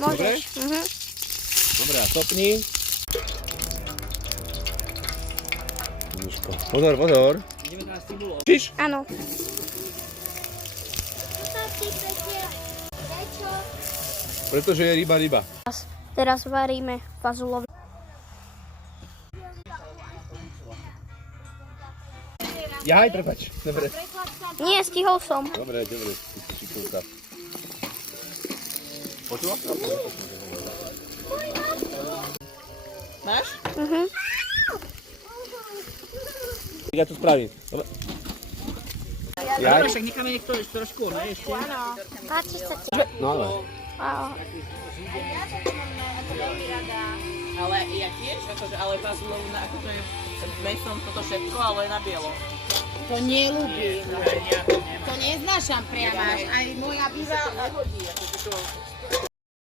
Môžeš. Dobre, a stopni. Pozor, pozor. 19 bolo. Čiš? Áno. Pretože je ryba. Teraz varíme fazulovi. Jaj, prepač. Dobre. Nie, stihol som. Dobre, ty si šikulka. Počula? Máš? Ja to spravím. Dobre. Jaj. Dobre, však necháme niekto trošku, ne? Ešte. Páči sa ti. No ale. Ale ja tiež, akože, ale fazulovú, akože s mesom toto všetko, ale na bielo. To neľúbim. To neznášam priamo. Aj moja býva. Nehodí, akože to